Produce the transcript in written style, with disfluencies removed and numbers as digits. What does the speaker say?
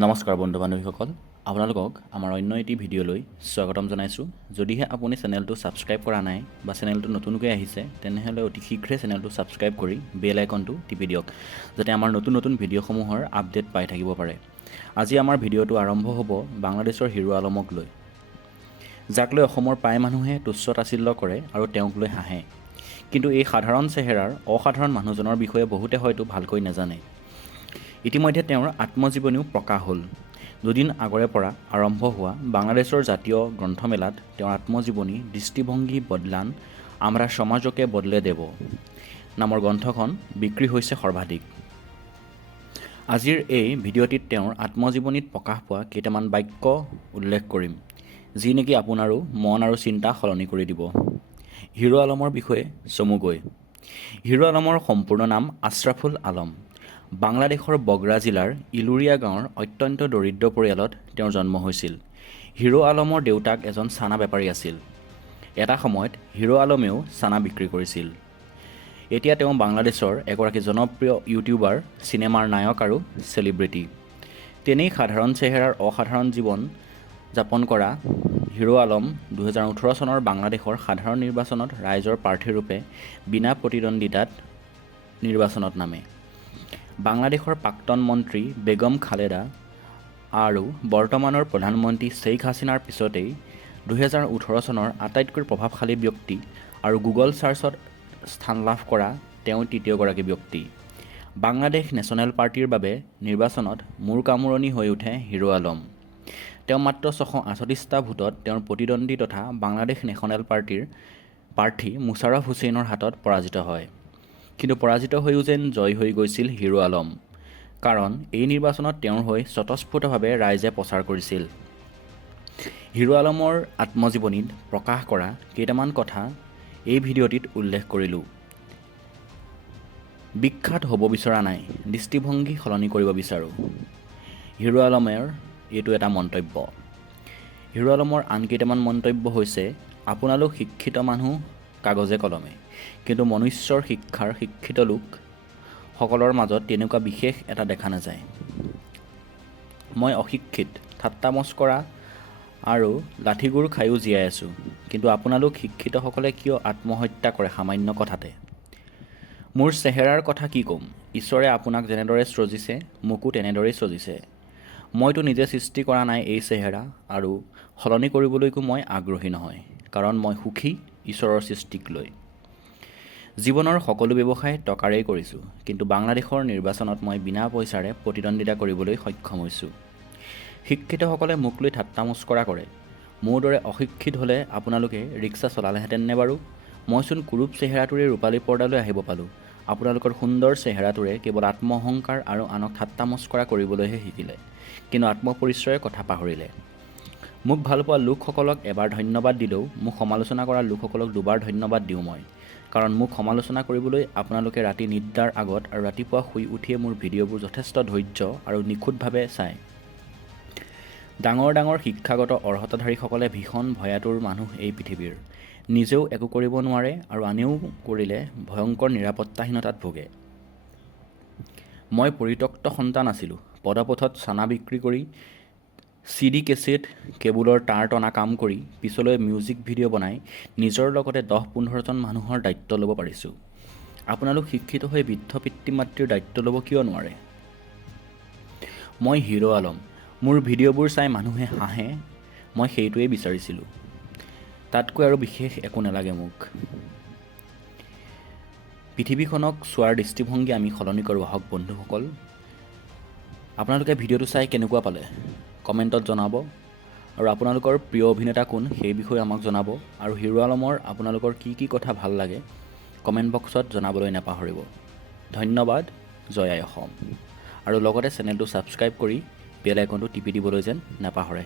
নমস্কাৰ বন্ধু বান্ধৱীসকল, আপোনালোকক আমাৰ অন্য এটি ভিডিঅ'লৈ স্বাগতম জনাইছোঁ। যদিহে আপুনি চেনেলটো ছাবস্ক্ৰাইব কৰা নাই বা চেনেলটো নতুনকৈ আহিছে, তেনেহ'লে অতি শীঘ্ৰে চেনেলটো ছাবস্ক্ৰাইব কৰি বেল আইকনটো টিপি দিয়ক, যাতে আমাৰ নতুন নতুন ভিডিঅ'সমূহৰ আপডেট পাই থাকিব পাৰে। আজি আমাৰ ভিডিঅ'টো আৰম্ভ হ'ব বাংলাদেশৰ হিৰো আলমক লৈ, যাক লৈ অসমৰ প্ৰায় মানুহে তুচ্ছ তাচ্ছিল্য কৰে আৰু তেওঁক লৈ হাঁহে। কিন্তু এই সাধাৰণ চেহেৰাৰ অসাধাৰণ মানুহজনৰ বিষয়ে বহুতে হয়তো ভালকৈ নাজানে। ইতিমধ্যে তেওঁৰ আত্মজীৱনীও প্ৰকাশ হ'ল। দুদিন আগৰে পৰা আৰম্ভ হোৱা বাংলাদেশৰ জাতীয় গ্ৰন্থমেলাত তেওঁৰ আত্মজীৱনী দৃষ্টিভংগী বদলান আমৰা সমাজকে বদলে দেব নামৰ গ্ৰন্থখন বিক্ৰী হৈছে সৰ্বাধিক। আজিৰ এই ভিডিঅ'টিত তেওঁৰ আত্মজীৱনীত প্ৰকাশ পোৱা কেইটামান বাক্য উল্লেখ কৰিম, যি নেকি আপোনাৰো মন আৰু চিন্তা সলনি কৰি দিব। হিৰো আলমৰ বিষয়ে চমুকৈ। হিৰো আলমৰ সম্পূৰ্ণ নাম আশ্ৰাফুল আলম। বাংলাদেশৰ বগ্ৰা জিলাৰ ইলুৰিয়া গাঁৱৰ অত্যন্ত দৰিদ্ৰ পৰিয়ালত তেওঁৰ জন্ম হৈছিল। হিৰো আলমৰ দেউতাক এজন চানা বেপাৰী আছিল। এটা সময়ত হিৰো আলমেও চানা বিক্ৰী কৰিছিল। এতিয়া তেওঁ বাংলাদেশৰ এগৰাকী জনপ্ৰিয় ইউটিউবাৰ, চিনেমাৰ নায়ক আৰু চেলিব্ৰিটি। তেনেই সাধাৰণ চেহেৰাৰ অসাধাৰণ জীৱন যাপন কৰা হিৰো আলম 2018 চনৰ বাংলাদেশৰ সাধাৰণ নিৰ্বাচনত ৰাইজৰ প্ৰাৰ্থীৰূপে বিনা প্ৰতিদ্বন্দ্বিতাত নিৰ্বাচনত নামে। বাংলাদেশৰ প্ৰাক্তন মন্ত্ৰী বেগম খালেদা আৰু বৰ্তমানৰ প্ৰধানমন্ত্ৰী শ্বেইখ হাছিনাৰ পিছতেই 2018 চনৰ আটাইতকৈ প্ৰভাৱশালী ব্যক্তি আৰু গুগল চাৰ্চত স্থান লাভ কৰা তেওঁ তৃতীয়গৰাকী ব্যক্তি। বাংলাদেশ নেশ্যনেল পাৰ্টিৰ বাবে নিৰ্বাচনত মূৰ কামোৰণি হৈ উঠে হিৰো আলম। তেওঁ মাত্ৰ 638টা ভোটত তেওঁৰ প্ৰতিদ্বন্দ্বী তথা বাংলাদেশ নেশ্যনেল পাৰ্টিৰ প্ৰাৰ্থী মুশ্বাৰফ হুছেইনৰ হাতত পৰাজিত হয়। কিন্তু পৰাজিত হৈও যেন জয় হৈ গৈছিল হিৰো আলম, কাৰণ এই নিৰ্বাচনত তেওঁৰ হৈ স্বতঃস্ফূৰ্তভাৱে ৰাইজে প্ৰচাৰ কৰিছিল। হিৰো আলমৰ আত্মজীৱনীত প্ৰকাশ কৰা কেইটামান কথা এই ভিডিঅ'টিত উল্লেখ কৰিলোঁ। বিখ্যাত হ'ব বিচৰা নাই, দৃষ্টিভংগী সলনি কৰিব বিচাৰোঁ। হিৰো আলমৰ এইটো এটা মন্তব্য। হিৰো আলমৰ আন কেইটামান মন্তব্য হৈছে, আপোনালোক শিক্ষিত মানুহ কাগজে কলমে, কিন্তু মনুষ্যৰ শিক্ষাৰ শিক্ষিত লোকসকলৰ মাজত তেনেকুৱা বিশেষ এটা দেখা নাযায়। মই অশিক্ষিত, ঠাট্টা মস্কৰা আৰু লাঠিগোৰ খায়ো জীয়াই আছোঁ, কিন্তু আপোনালোক শিক্ষিতসকলে কিয় আত্মহত্যা কৰে সামান্য কথাতে? মোৰ চেহেৰাৰ কথা কি ক'ম, ঈশ্বৰে আপোনাক যেনেদৰে সৃজিছে মোকো তেনেদৰেই সৃজিছে। মইতো নিজে সৃষ্টি কৰা নাই এই চেহেৰা, আৰু সলনি কৰিবলৈকো মই আগ্ৰহী নহয়, কাৰণ মই সুখী ঈশ্বৰৰ সৃষ্টিক লৈ। জীৱনৰ সকলো ব্যৱসায় টকাৰেই কৰিছোঁ, কিন্তু বাংলাদেশৰ নিৰ্বাচনত মই বিনা পইচাৰে প্ৰতিদ্বন্দ্বিতা কৰিবলৈ সক্ষম হৈছোঁ। শিক্ষিতসকলে মোক লৈ ঠাট্টা মস্কৰা কৰে। মোৰ দৰে অশিক্ষিত হ'লে আপোনালোকে ৰিক্সা চলালেহেঁতেননে বাৰু? মইচোন কুৰূপ চেহেৰাটোৰে ৰূপালী পৰ্দালৈ আহিব পালোঁ। আপোনালোকৰ সুন্দৰ চেহেৰাটোৰে কেৱল আত্মঅহংকাৰ আৰু আনক ঠাট্টা মস্কৰা কৰিবলৈহে শিকিলে, কিন্তু আত্মপৰিচয়ৰ কথা পাহৰিলে। মোক ভালপোৱা লোকসকলক এবাৰ ধন্যবাদ দিলেও মোক সমালোচনা কৰা লোকসকলক দুবাৰ ধন্যবাদ দিওঁ মই, কাৰণ মোক সমালোচনা কৰিবলৈ আপোনালোকে ৰাতি নিদ্ৰাৰ আগত আৰু ৰাতিপুৱা শুই উঠিয়ে মোৰ ভিডিঅ'বোৰ যথেষ্ট ধৈৰ্য আৰু নিখুঁতভাৱে চায়। ডাঙৰ ডাঙৰ শিক্ষাগত অৰ্হতাধাৰীসকলে ভীষণ ভয়াতুৰ মানুহ এই পৃথিৱীৰ। নিজেও একো কৰিব নোৱাৰে আৰু আনেও কৰিলে ভয়ংকৰ নিৰাপত্তাহীনতাত ভোগে। মই পৰিত্যক্ত সন্তান আছিলোঁ। পদপথত চানা বিক্ৰী কৰি, CD কেছেট কেবুলৰ তাঁৰ টনা কাম কৰি, পিছলৈ মিউজিক ভিডিঅ' বনাই নিজৰ লগতে 10-15জন মানুহৰ দায়িত্ব ল'ব পাৰিছোঁ। আপোনালোক শিক্ষিত হৈ বৃদ্ধ পিতৃ মাতৃৰ দায়িত্ব ল'ব কিয় নোৱাৰে? মই হিৰো আলম। মোৰ ভিডিঅ'বোৰ চাই মানুহে হাঁহে, মই সেইটোৱেই বিচাৰিছিলোঁ। তাতকৈ আৰু বিশেষ একো নালাগে মোক। পৃথিৱীখনক চোৱাৰ দৃষ্টিভংগী আমি সলনি কৰোঁ আহক বন্ধুসকল। আপোনালোকে ভিডিঅ'টো চাই কেনেকুৱা পালে কমেণ্টত জনাব, আৰু আপোনালোকৰ প্ৰিয় অভিনেতা কোন সেই বিষয়ে আমাক জনাব, আৰু হিৰো আলমৰ আপোনালোকৰ কি কি কথা ভাল লাগে কমেণ্ট বক্সত জনাবলৈ নাপাহৰিব। ধন্যবাদ। জয় আই অসম। আৰু লগতে চেনেলটো ছাবস্ক্ৰাইব কৰি বেল আইকনটো টিপি দিবলৈ যেন নাপাহৰে।